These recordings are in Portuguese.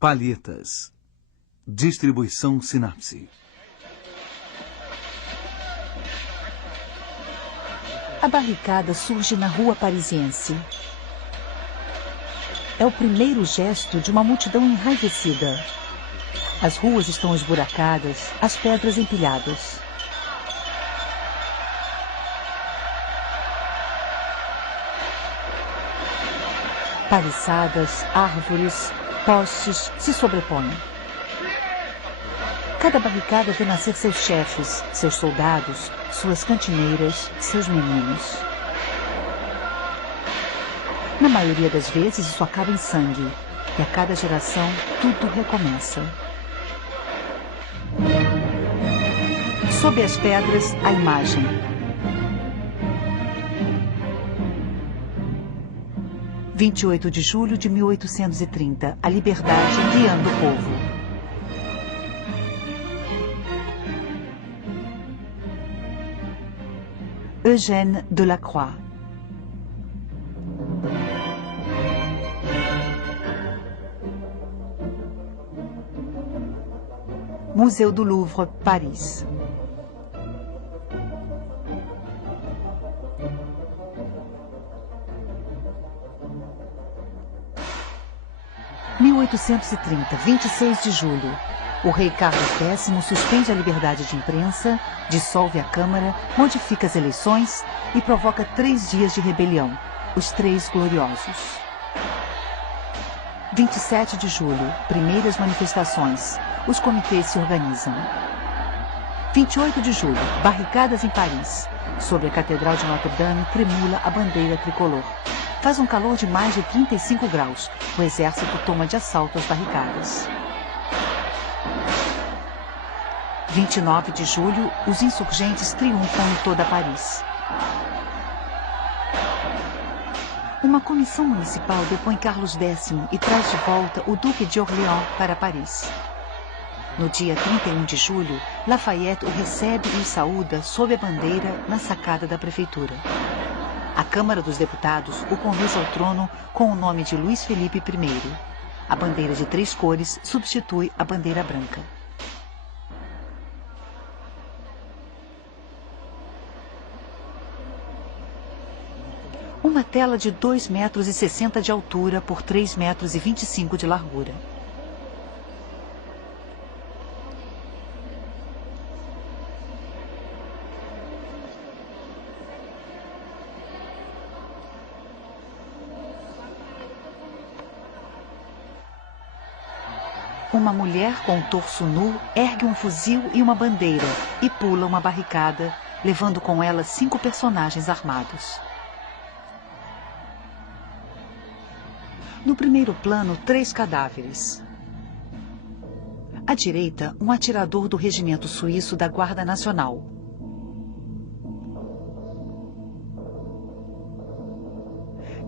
Palhetas. Distribuição Sinapse. A barricada surge na rua parisiense. É o primeiro gesto de uma multidão enraivecida. As ruas estão esburacadas, as pedras empilhadas. Paliçadas, árvores, postes se sobrepõem. Cada barricada vê nascer seus chefes, seus soldados, suas cantineiras, seus meninos. Na maioria das vezes, isso acaba em sangue. E a cada geração, tudo recomeça. Sob as pedras, a imagem. – 28 de julho de 1830. A liberdade guiando o povo. Eugène Delacroix. Museu do Louvre, Paris. – 1830, 26 de julho. O rei Carlos X suspende a liberdade de imprensa, dissolve a Câmara, modifica as eleições e provoca 3 dias de rebelião, os 3 gloriosos. 27 de julho, primeiras manifestações. Os comitês se organizam. 28 de julho, barricadas em Paris. Sobre a Catedral de Notre-Dame tremula a bandeira tricolor. Faz um calor de mais de 35 graus. O exército toma de assalto as barricadas. 29 de julho, os insurgentes triunfam em toda Paris. Uma comissão municipal depõe Carlos X e traz de volta o Duque de Orléans para Paris. No dia 31 de julho, Lafayette o recebe e o saúda sob a bandeira na sacada da prefeitura. A Câmara dos Deputados o conduz ao trono com o nome de Luís Felipe I. A bandeira de 3 cores substitui a bandeira branca. Uma tela de 2,60 metros de altura por 3,25 metros de largura. Uma mulher com o torso nu ergue um fuzil e uma bandeira e pula uma barricada, levando com ela 5 personagens armados. No primeiro plano, 3 cadáveres. À direita, um atirador do regimento suíço da Guarda Nacional.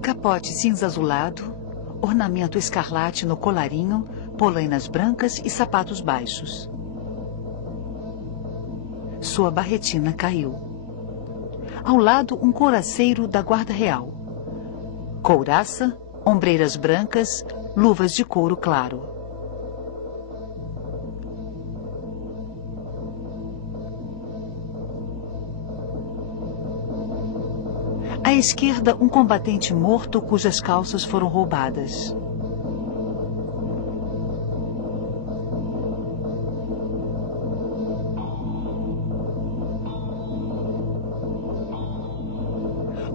Capote cinza azulado, ornamento escarlate no colarinho, polainas brancas e sapatos baixos. Sua barretina caiu. Ao lado, um couraceiro da Guarda Real. Couraça, ombreiras brancas, luvas de couro claro. À esquerda, um combatente morto cujas calças foram roubadas.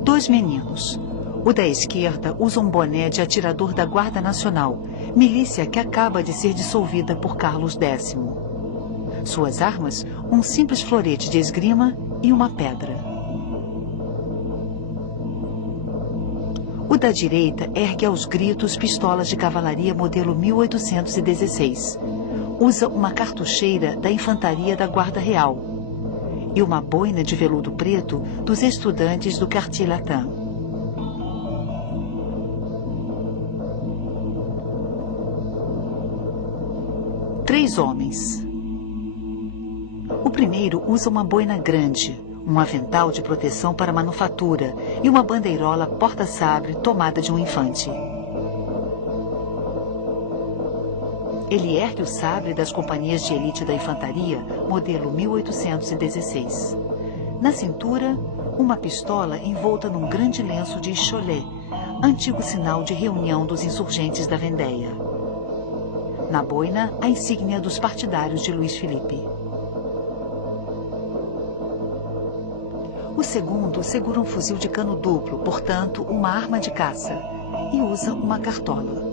Dois meninos. O da esquerda usa um boné de atirador da Guarda Nacional, milícia que acaba de ser dissolvida por Carlos X. Suas armas, um simples florete de esgrima e uma pedra. O da direita ergue aos gritos pistolas de cavalaria modelo 1816. Usa uma cartucheira da infantaria da Guarda Real e uma boina de veludo preto dos estudantes do Quartier Latin. Três homens. O primeiro usa uma boina grande, um avental de proteção para manufatura e uma bandeirola porta-sabre tomada de um infante. Ele ergue o sabre das companhias de elite da infantaria, modelo 1816. Na cintura, uma pistola envolta num grande lenço de Cholet, antigo sinal de reunião dos insurgentes da Vendéia. Na boina, a insígnia dos partidários de Luís Filipe. O segundo segura um fuzil de cano duplo, portanto, uma arma de caça, e usa uma cartola.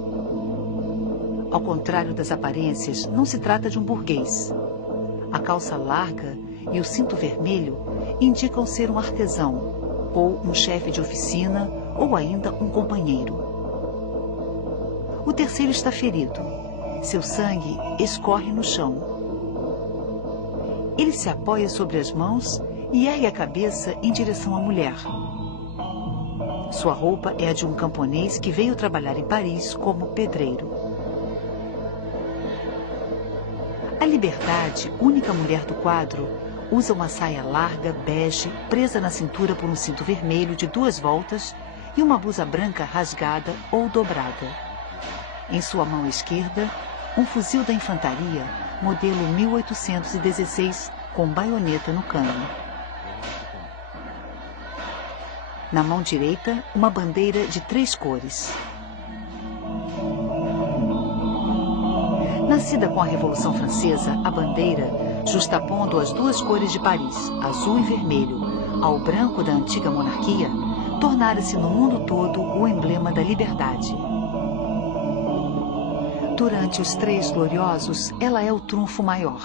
Ao contrário das aparências, não se trata de um burguês. A calça larga e o cinto vermelho indicam ser um artesão, ou um chefe de oficina, ou ainda um companheiro. O terceiro está ferido. Seu sangue escorre no chão. Ele se apoia sobre as mãos e ergue a cabeça em direção à mulher. Sua roupa é a de um camponês que veio trabalhar em Paris como pedreiro. A Liberdade, única mulher do quadro, usa uma saia larga, bege, presa na cintura por um cinto vermelho de 2 voltas e uma blusa branca rasgada ou dobrada. Em sua mão esquerda, um fuzil da infantaria, modelo 1816, com baioneta no cano. Na mão direita, uma bandeira de 3 cores. Nascida com a Revolução Francesa, a bandeira, justapondo as 2 cores de Paris, azul e vermelho, ao branco da antiga monarquia, tornara-se no mundo todo o emblema da liberdade. Durante os 3 gloriosos, ela é o trunfo maior.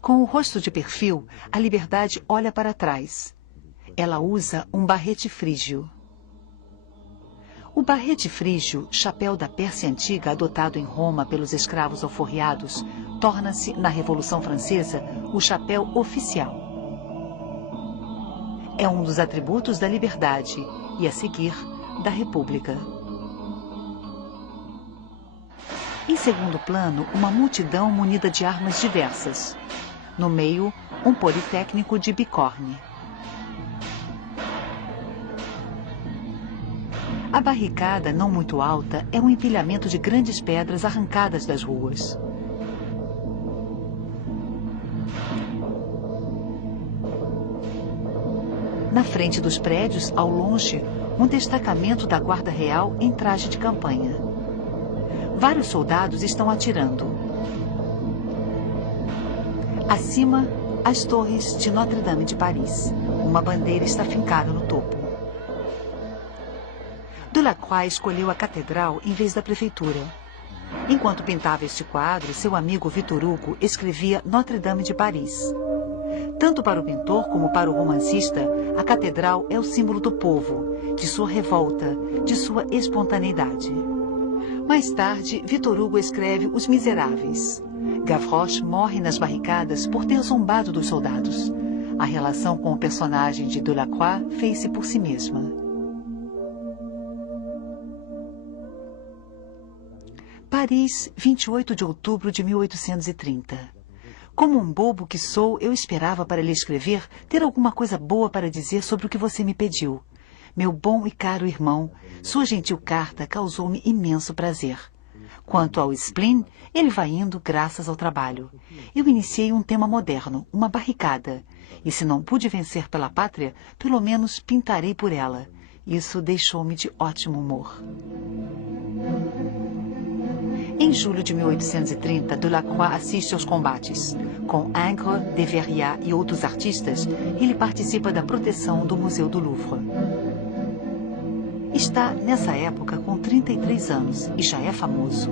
Com o rosto de perfil, a Liberdade olha para trás. Ela usa um barrete frígio. O barrete frígio, chapéu da Pérsia antiga adotado em Roma pelos escravos alforriados, torna-se, na Revolução Francesa, o chapéu oficial. É um dos atributos da liberdade e, a seguir, da República. Em segundo plano, uma multidão munida de armas diversas. No meio, um politécnico de bicorne. A barricada, não muito alta, é um empilhamento de grandes pedras arrancadas das ruas. Na frente dos prédios, ao longe, um destacamento da Guarda Real em traje de campanha. Vários soldados estão atirando. Acima, as torres de Notre-Dame de Paris. Uma bandeira está fincada no topo. Delacroix escolheu a catedral em vez da prefeitura. Enquanto pintava este quadro, seu amigo Victor Hugo escrevia Notre-Dame de Paris. Tanto para o pintor como para o romancista, a catedral é o símbolo do povo, de sua revolta, de sua espontaneidade. Mais tarde, Victor Hugo escreve Os Miseráveis. Gavroche morre nas barricadas por ter zombado dos soldados. A relação com o personagem de Delacroix fez-se por si mesma. Paris, 28 de outubro de 1830. Como um bobo que sou, eu esperava para lhe escrever ter alguma coisa boa para dizer sobre o que você me pediu. Meu bom e caro irmão, sua gentil carta causou-me imenso prazer. Quanto ao spleen, ele vai indo graças ao trabalho. Eu iniciei um tema moderno, uma barricada. E se não pude vencer pela pátria, pelo menos pintarei por ela. Isso deixou-me de ótimo humor. Em julho de 1830, Delacroix assiste aos combates. Com Ingres, Deveria e outros artistas, ele participa da proteção do Museu do Louvre. Está, nessa época, com 33 anos e já é famoso.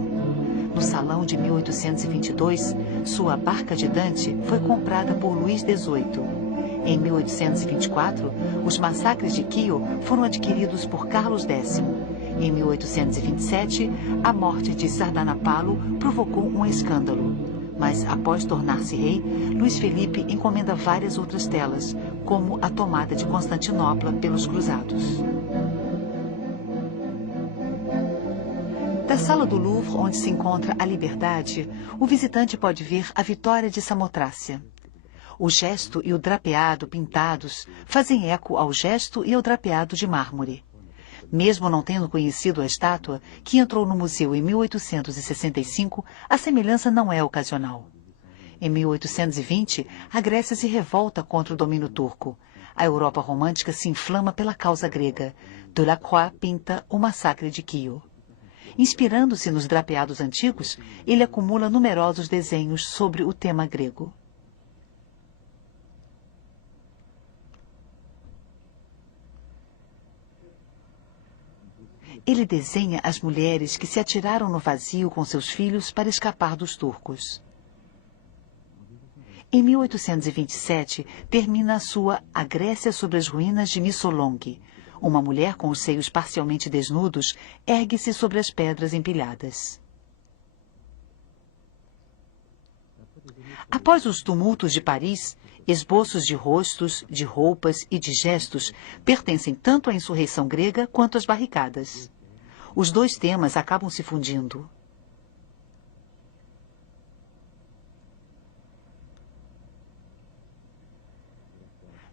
No Salão de 1822, sua Barca de Dante foi comprada por Luís XVIII. Em 1824, os massacres de Quio foram adquiridos por Carlos X. Em 1827, a morte de Sardanapalo provocou um escândalo. Mas, após tornar-se rei, Luís Felipe encomenda várias outras telas, como a tomada de Constantinopla pelos cruzados. Da sala do Louvre, onde se encontra a Liberdade, o visitante pode ver a vitória de Samotrácia. O gesto e o drapeado pintados fazem eco ao gesto e ao drapeado de mármore. Mesmo não tendo conhecido a estátua, que entrou no museu em 1865, a semelhança não é ocasional. Em 1820, a Grécia se revolta contra o domínio turco. A Europa romântica se inflama pela causa grega. Delacroix pinta o massacre de Quio. Inspirando-se nos drapeados antigos, ele acumula numerosos desenhos sobre o tema grego. Ele desenha as mulheres que se atiraram no vazio com seus filhos para escapar dos turcos. Em 1827, termina a sua A Grécia sobre as ruínas de Missolonghi. Uma mulher com os seios parcialmente desnudos ergue-se sobre as pedras empilhadas. Após os tumultos de Paris, esboços de rostos, de roupas e de gestos pertencem tanto à insurreição grega quanto às barricadas. Os dois temas acabam se fundindo.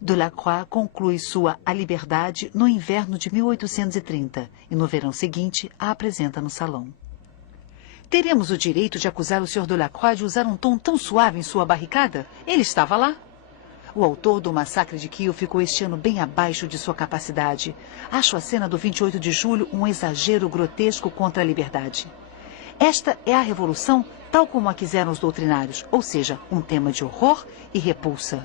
Delacroix conclui sua A Liberdade no inverno de 1830 e no verão seguinte a apresenta no salão. Teremos o direito de acusar o Sr. Delacroix de usar um tom tão suave em sua barricada? Ele estava lá. O autor do massacre de Quio ficou este ano bem abaixo de sua capacidade. Acho a cena do 28 de julho um exagero grotesco contra a liberdade. Esta é a revolução tal como a quiseram os doutrinários, ou seja, um tema de horror e repulsa.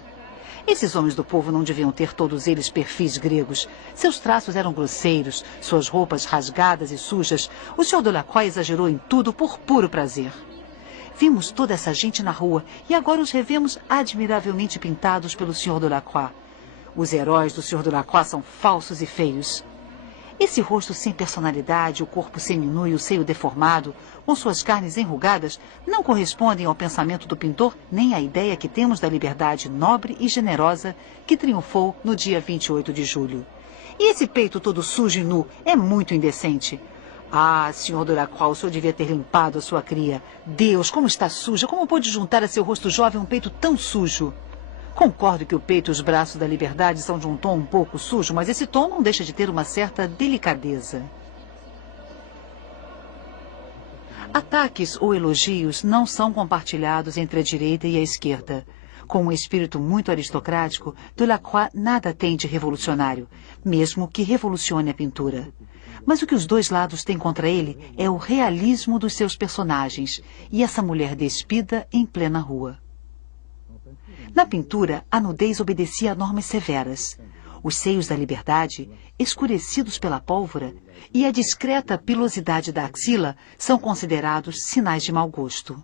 Esses homens do povo não deviam ter todos eles perfis gregos. Seus traços eram grosseiros, suas roupas rasgadas e sujas. O Sr. Delacroix exagerou em tudo por puro prazer. Vimos toda essa gente na rua e agora os revemos admiravelmente pintados pelo Sr. Delacroix. Os heróis do Sr. Delacroix são falsos e feios. Esse rosto sem personalidade, o corpo seminu e o seio deformado, com suas carnes enrugadas, não correspondem ao pensamento do pintor nem à ideia que temos da liberdade nobre e generosa que triunfou no dia 28 de julho. E esse peito todo sujo e nu é muito indecente. Ah, Sr. Delacroix, o senhor devia ter limpado a sua cria. Deus, como está suja! Como pôde juntar a seu rosto jovem um peito tão sujo? Concordo que o peito e os braços da liberdade são de um tom um pouco sujo, mas esse tom não deixa de ter uma certa delicadeza. Ataques ou elogios não são compartilhados entre a direita e a esquerda. Com um espírito muito aristocrático, Delacroix nada tem de revolucionário, mesmo que revolucione a pintura. Mas o que os dois lados têm contra ele é o realismo dos seus personagens e essa mulher despida em plena rua. Na pintura, a nudez obedecia a normas severas. Os seios da liberdade, escurecidos pela pólvora, e a discreta pilosidade da axila são considerados sinais de mau gosto.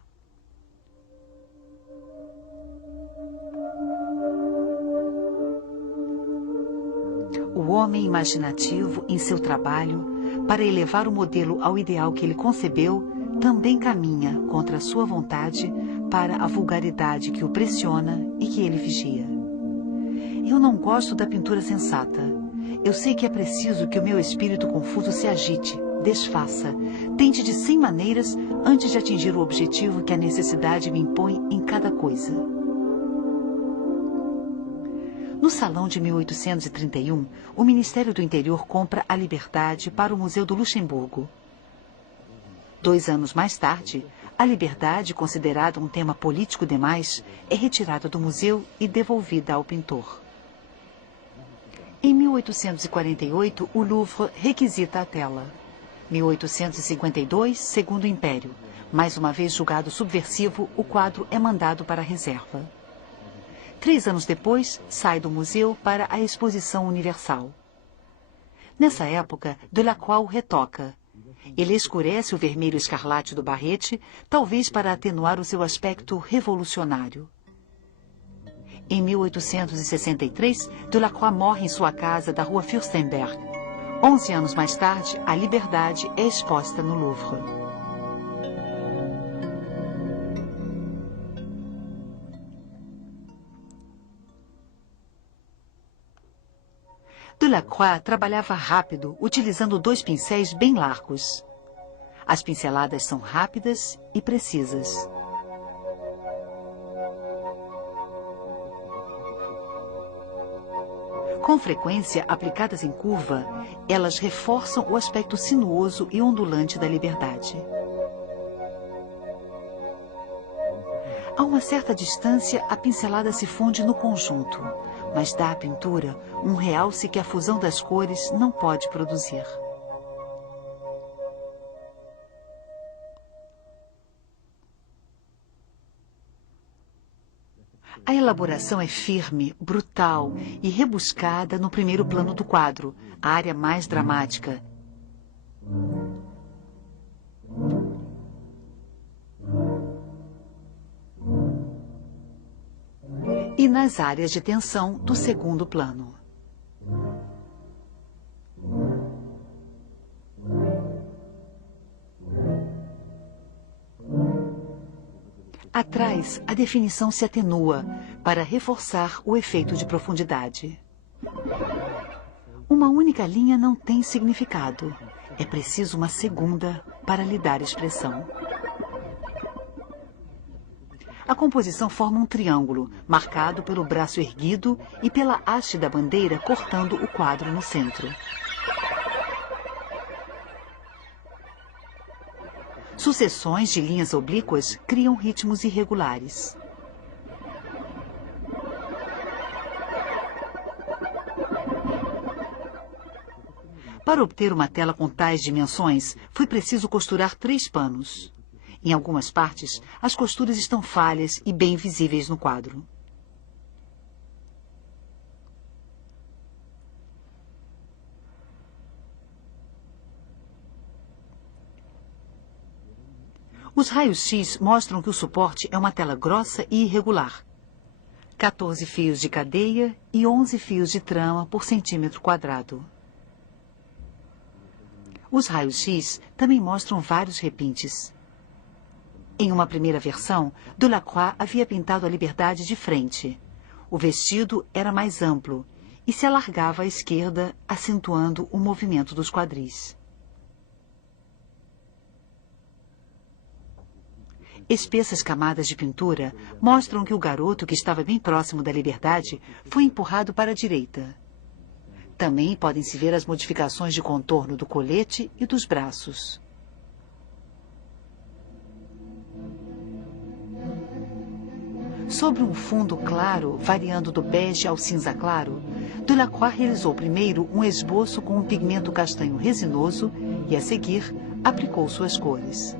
O homem imaginativo, em seu trabalho, para elevar o modelo ao ideal que ele concebeu, também caminha contra a sua vontade para a vulgaridade que o pressiona e que ele vigia. Eu não gosto da pintura sensata. Eu sei que é preciso que o meu espírito confuso se agite, desfaça, tente de 100 maneiras antes de atingir o objetivo que a necessidade me impõe em cada coisa. No salão de 1831, o Ministério do Interior compra a liberdade para o Museu do Luxemburgo. 2 anos mais tarde, a liberdade, considerada um tema político demais, é retirada do museu e devolvida ao pintor. Em 1848, o Louvre requisita a tela. 1852, Segundo Império. Mais uma vez julgado subversivo, o quadro é mandado para a reserva. 3 anos depois, sai do museu para a Exposição Universal. Nessa época, Delacroix o retoca. Ele escurece o vermelho escarlate do barrete, talvez para atenuar o seu aspecto revolucionário. Em 1863, Delacroix morre em sua casa da rua Fürstenberg. 11 anos mais tarde, a liberdade é exposta no Louvre. Delacroix trabalhava rápido, utilizando 2 pincéis bem largos. As pinceladas são rápidas e precisas. Com frequência aplicadas em curva, elas reforçam o aspecto sinuoso e ondulante da liberdade. A uma certa distância, a pincelada se funde no conjunto, mas dá à pintura um realce que a fusão das cores não pode produzir. A elaboração é firme, brutal e rebuscada no primeiro plano do quadro, a área mais dramática. E nas áreas de tensão do segundo plano. Atrás, a definição se atenua para reforçar o efeito de profundidade. Uma única linha não tem significado. É preciso uma segunda para lhe dar expressão. A composição forma um triângulo, marcado pelo braço erguido e pela haste da bandeira cortando o quadro no centro. Sucessões de linhas oblíquas criam ritmos irregulares. Para obter uma tela com tais dimensões, foi preciso costurar 3 panos. Em algumas partes, as costuras estão falhas e bem visíveis no quadro. Os raios-x mostram que o suporte é uma tela grossa e irregular. 14 fios de cadeia e 11 fios de trama por centímetro quadrado. Os raios-x também mostram vários repintes. Em uma primeira versão, Delacroix havia pintado a Liberdade de frente. O vestido era mais amplo e se alargava à esquerda, acentuando o movimento dos quadris. Espessas camadas de pintura mostram que o garoto, que estava bem próximo da Liberdade, foi empurrado para a direita. Também podem-se ver as modificações de contorno do colete e dos braços. Sobre um fundo claro, variando do bege ao cinza claro, Delacroix realizou primeiro um esboço com um pigmento castanho resinoso e, a seguir, aplicou suas cores.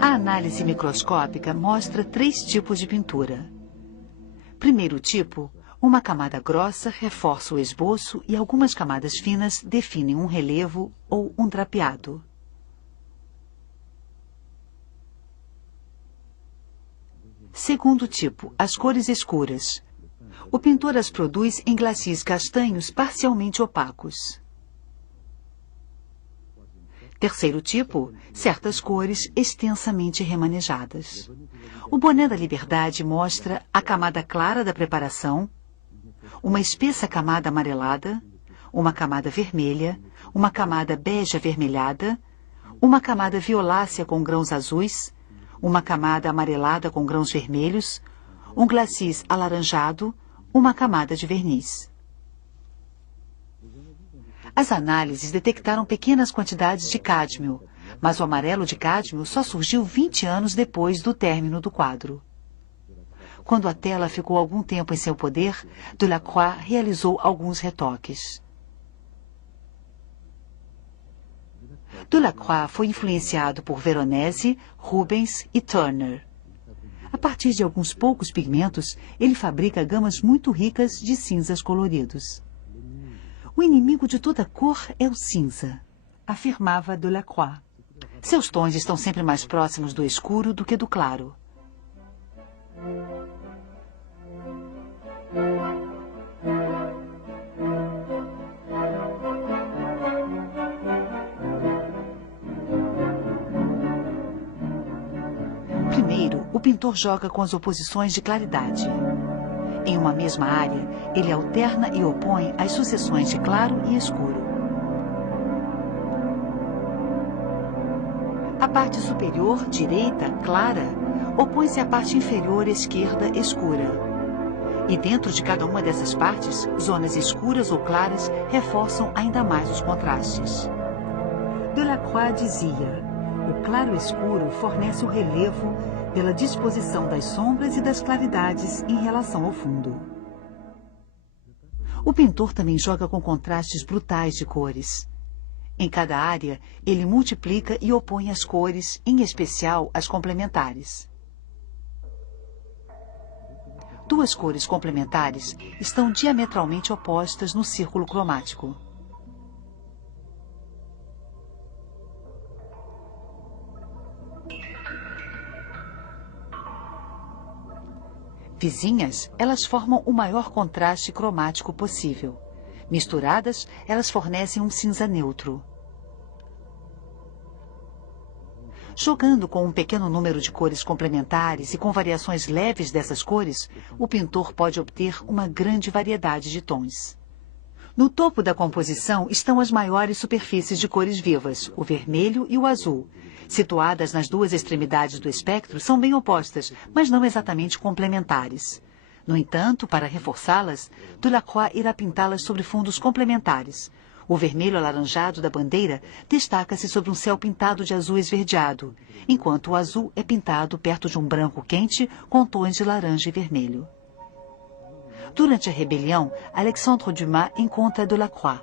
A análise microscópica mostra 3 tipos de pintura. Primeiro tipo, uma camada grossa reforça o esboço e algumas camadas finas definem um relevo ou um drapeado. Segundo tipo, as cores escuras. O pintor as produz em glacis castanhos parcialmente opacos. Terceiro tipo, certas cores extensamente remanejadas. O boné da Liberdade mostra a camada clara da preparação, uma espessa camada amarelada, uma camada vermelha, uma camada bege avermelhada, uma camada violácea com grãos azuis, uma camada amarelada com grãos vermelhos, um glacis alaranjado, uma camada de verniz. As análises detectaram pequenas quantidades de cádmio, mas o amarelo de cádmio só surgiu 20 anos depois do término do quadro. Quando a tela ficou algum tempo em seu poder, Delacroix realizou alguns retoques. Delacroix foi influenciado por Veronese, Rubens e Turner. A partir de alguns poucos pigmentos, ele fabrica gamas muito ricas de cinzas coloridos. O inimigo de toda cor é o cinza, afirmava Delacroix. Seus tons estão sempre mais próximos do escuro do que do claro. Primeiro, o pintor joga com as oposições de claridade. Em uma mesma área, ele alterna e opõe as sucessões de claro e escuro. A parte superior, direita, clara, opõe-se à parte inferior, esquerda, escura. E dentro de cada uma dessas partes, zonas escuras ou claras reforçam ainda mais os contrastes. Delacroix dizia: o claro escuro fornece o relevo pela disposição das sombras e das claridades em relação ao fundo. O pintor também joga com contrastes brutais de cores. Em cada área, ele multiplica e opõe as cores, em especial as complementares. Duas cores complementares estão diametralmente opostas no círculo cromático. Vizinhas, elas formam o maior contraste cromático possível. Misturadas, elas fornecem um cinza neutro. Jogando com um pequeno número de cores complementares e com variações leves dessas cores, o pintor pode obter uma grande variedade de tons. No topo da composição estão as maiores superfícies de cores vivas, o vermelho e o azul. Situadas nas duas extremidades do espectro, são bem opostas, mas não exatamente complementares. No entanto, para reforçá-las, Delacroix irá pintá-las sobre fundos complementares. O vermelho alaranjado da bandeira destaca-se sobre um céu pintado de azul esverdeado, enquanto o azul é pintado perto de um branco quente com tons de laranja e vermelho. Durante a rebelião, Alexandre Dumas encontra Delacroix.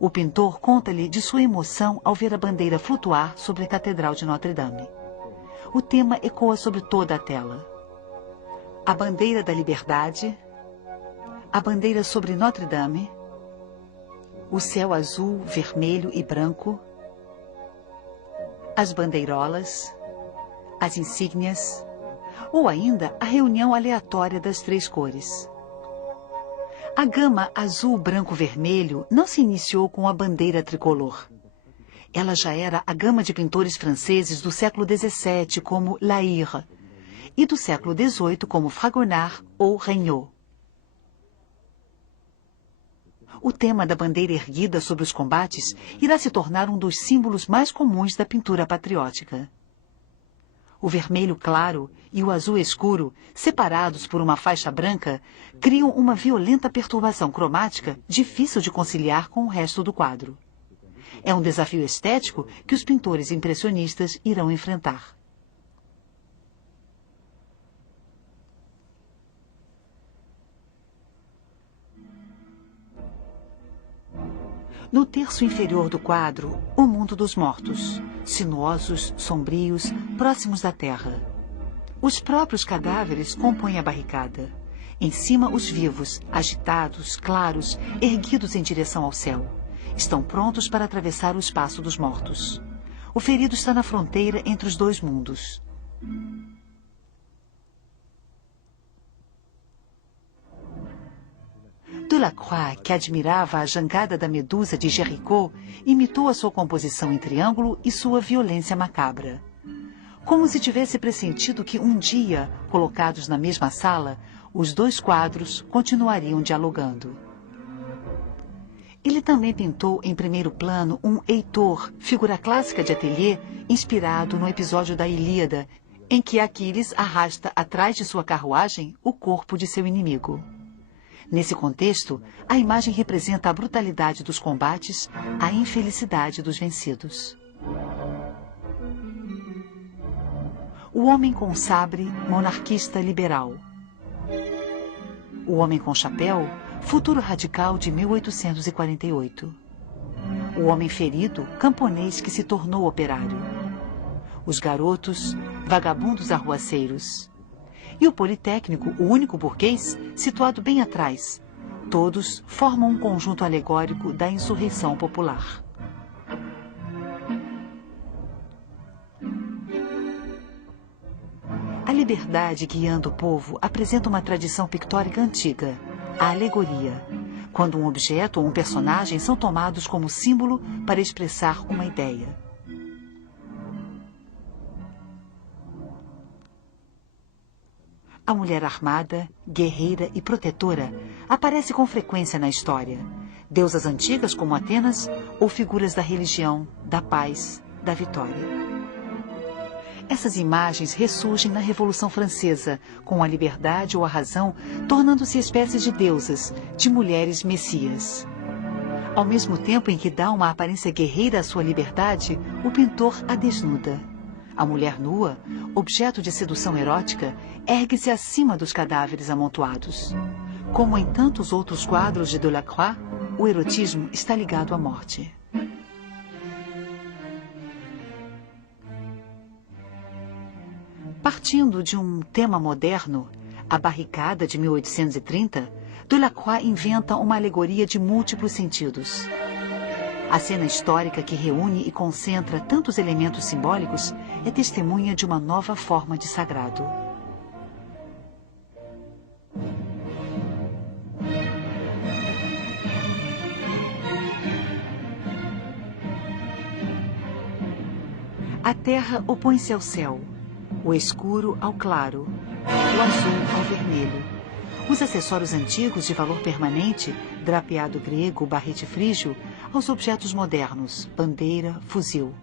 O pintor conta-lhe de sua emoção ao ver a bandeira flutuar sobre a Catedral de Notre-Dame. O tema ecoa sobre toda a tela. A bandeira da liberdade, a bandeira sobre Notre-Dame, o céu azul, vermelho e branco, as bandeirolas, as insígnias, ou ainda a reunião aleatória das três cores. A gama azul, branco, vermelho não se iniciou com a bandeira tricolor. Ela já era a gama de pintores franceses do século XVII, como La Hire, e do século XVIII, como Fragonard ou Regnault. O tema da bandeira erguida sobre os combates irá se tornar um dos símbolos mais comuns da pintura patriótica. O vermelho claro e o azul escuro, separados por uma faixa branca, criam uma violenta perturbação cromática difícil de conciliar com o resto do quadro. É um desafio estético que os pintores impressionistas irão enfrentar. No terço inferior do quadro, o mundo dos mortos, sinuosos, sombrios, próximos da terra. Os próprios cadáveres compõem a barricada. Em cima, os vivos, agitados, claros, erguidos em direção ao céu. Estão prontos para atravessar o espaço dos mortos. O ferido está na fronteira entre os dois mundos. Delacroix, que admirava a jangada da Medusa de Géricault, imitou a sua composição em triângulo e sua violência macabra. Como se tivesse pressentido que um dia, colocados na mesma sala, os dois quadros continuariam dialogando. Ele também pintou em primeiro plano um Heitor, figura clássica de ateliê, inspirado no episódio da Ilíada, em que Aquiles arrasta atrás de sua carruagem o corpo de seu inimigo. Nesse contexto, a imagem representa a brutalidade dos combates, a infelicidade dos vencidos. O homem com sabre, monarquista liberal. O homem com chapéu, futuro radical de 1848. O homem ferido, camponês que se tornou operário. Os garotos, vagabundos arruaceiros. E o Politécnico, o único burguês, situado bem atrás. Todos formam um conjunto alegórico da insurreição popular. A liberdade guiando o povo apresenta uma tradição pictórica antiga, a alegoria, quando um objeto ou um personagem são tomados como símbolo para expressar uma ideia. A mulher armada, guerreira e protetora aparece com frequência na história. Deusas antigas como Atenas ou figuras da religião, da paz, da vitória. Essas imagens ressurgem na Revolução Francesa, com a liberdade ou a razão tornando-se espécies de deusas, de mulheres messias. Ao mesmo tempo em que dá uma aparência guerreira à sua liberdade, o pintor a desnuda. A mulher nua, objeto de sedução erótica, ergue-se acima dos cadáveres amontoados. Como em tantos outros quadros de Delacroix, o erotismo está ligado à morte. Partindo de um tema moderno, a barricada de 1830, Delacroix inventa uma alegoria de múltiplos sentidos. A cena histórica que reúne e concentra tantos elementos simbólicos é testemunha de uma nova forma de sagrado. A terra opõe-se ao céu, o escuro ao claro, o azul ao vermelho. Os acessórios antigos de valor permanente, drapeado grego, barrete frígio, aos objetos modernos, bandeira, fuzil.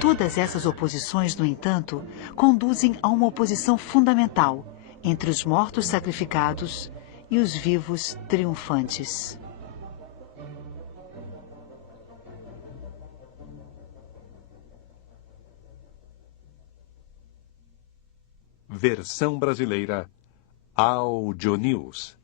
Todas essas oposições, no entanto, conduzem a uma oposição fundamental entre os mortos sacrificados e os vivos triunfantes. Versão brasileira Audio News.